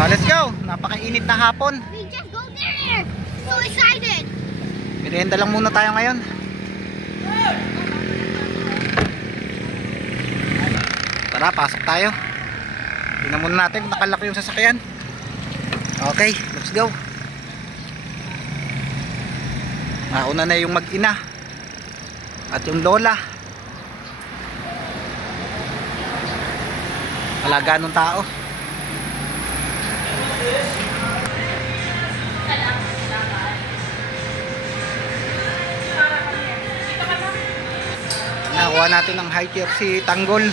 Let's go. Napakainit na hapon. We just go there. So excited. Merienda lang muna tayo ngayon. Tara, pasok tayo. Tingnan muna natin kung nakalaki yung sasakyan. Okay, let's go. Nauna na yung mag-ina at yung lola. Wala ganong tao. Nakuha natin ng high tier si Tanggol.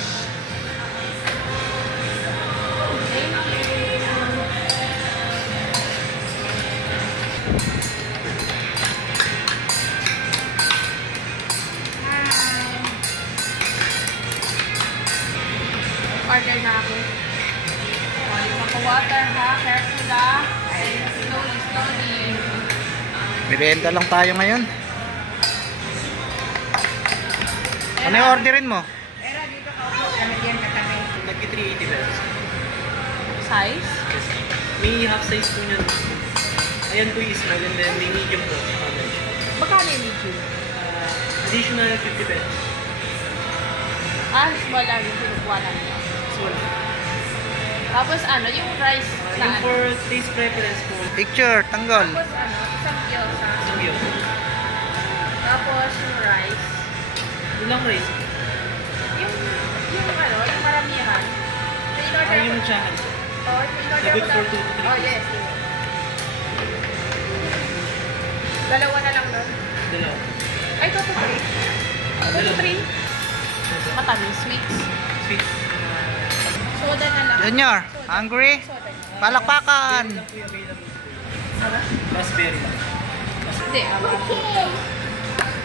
Order na ako. Water ha, careful ha. Slowly. Merienda lang tayo ngayon. Ano yung orderin mo? Era, dito ka ako. Kanadian ka kami. Nag-380 pesos. Size? May half size po niyan. Ayan po yung small and then may medium po. Magkano yung medium? Additional 50 pesos. Small lang yung pinukuha lang nyo. Small. Tapos ano, yung rice na Yung for taste preference po. Picture, Tanggol. Tapos ano, isang gyoza. Isang yun. Tapos yung rice. Ilang rice? Yung ano, yung maramihan. So, in-order Yung ko- chahan. Oh, in-order The good ko for lang- 2 to 3 Oh, yes. Dalawa na lang nun. Dalawa. Ay, 2 to 3. 2 to 3. Matamis, sweets. Sweet. Soda na lang. Junior, Soda. hungry? Soda. Palakpakan. Berry lang po yung available. Raspberry lang. Hindi.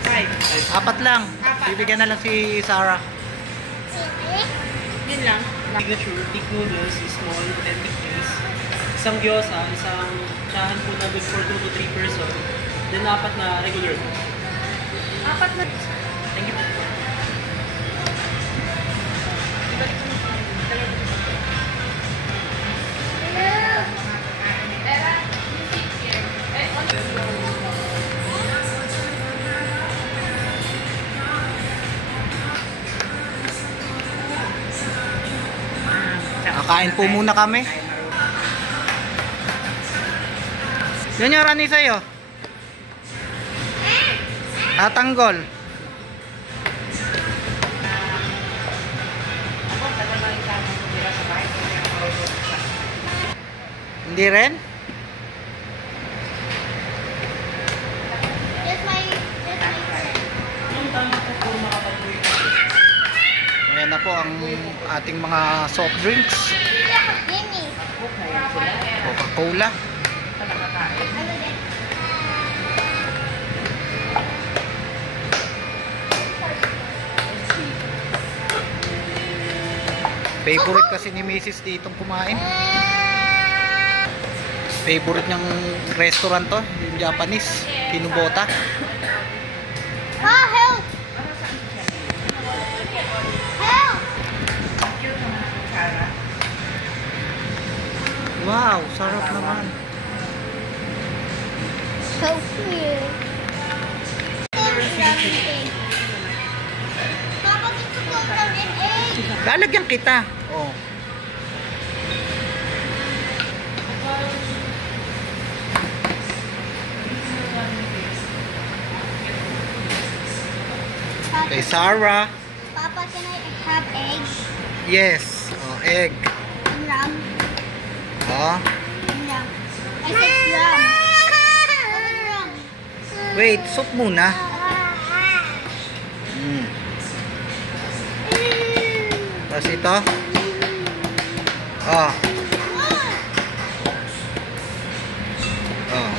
Five. Apat lang. Bibigyan na lang si Sarah. Yun lang. Signature, thick noodles, small, and thick rice. Isang gyoza, isang chahan po na good for 2 to 3 person. Then apat na regular. Apat na. Thank you. Era, you sit here. Kakain po muna kami. Junior, ano yung sa'yo? Tanggol. Hindi rin? That's my friend. Ayan na po ang ating mga soft drinks. Gimme. Coca-Cola. Favorite kasi ni Mrs. ditong kumain. Favorite niyang restaurant to, yung Japanese, Kinubota. Help! Help! Wow, sarap naman. So cute. Papa, gusto ko ng egg. Lalagyan kita. Oh. Kay Sarah. Papa, can I have egg? Yes. Oh, egg. And lamb? Oh. And lamb. I said lamb. Open lamb. Wait, soup muna. Tapos ito. Oh. Oh.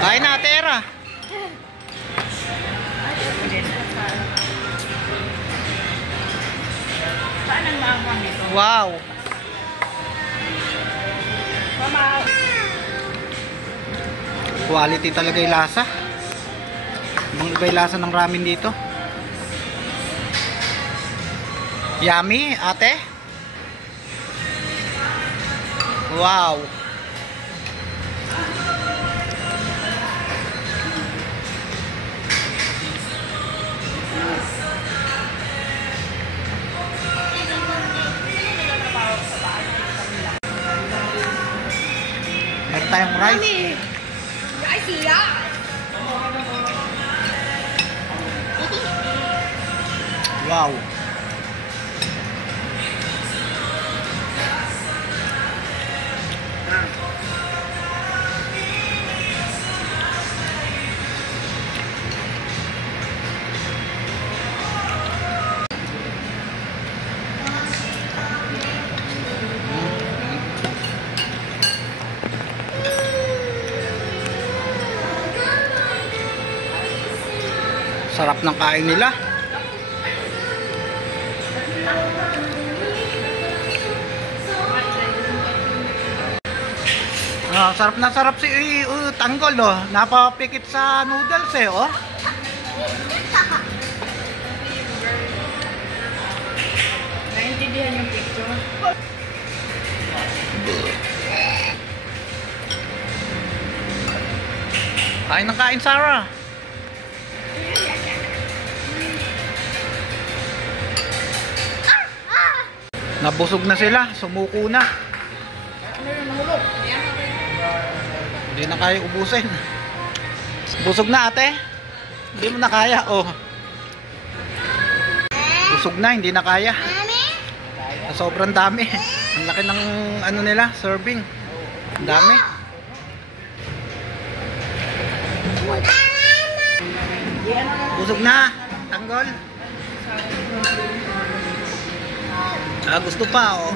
Kain na, Tera. Saan ang maangwang nito? Wow. Mama. Quality talaga yung lasa. Ibang iba yung lasa ng ramen dito. Yummy, ate. Wow. Meron tayong rice. Rice, yeah. Wow. Sarap ng kain nila. Sarap na sarap si Tanggol, oh. Napapikit sa noodles eh, oh. Naintindihan yung picture. Kain ng kain, Sarah. Nabusog na sila, sumuko na. Hindi na kaya ubusin. Busog na, ate. Hindi mo na kaya, oh. Busog na, hindi na kaya. Sobrang dami. Ang laki ng ano nila, serving. Ang dami. Busog na, Tanggol. Gusto pa, oh.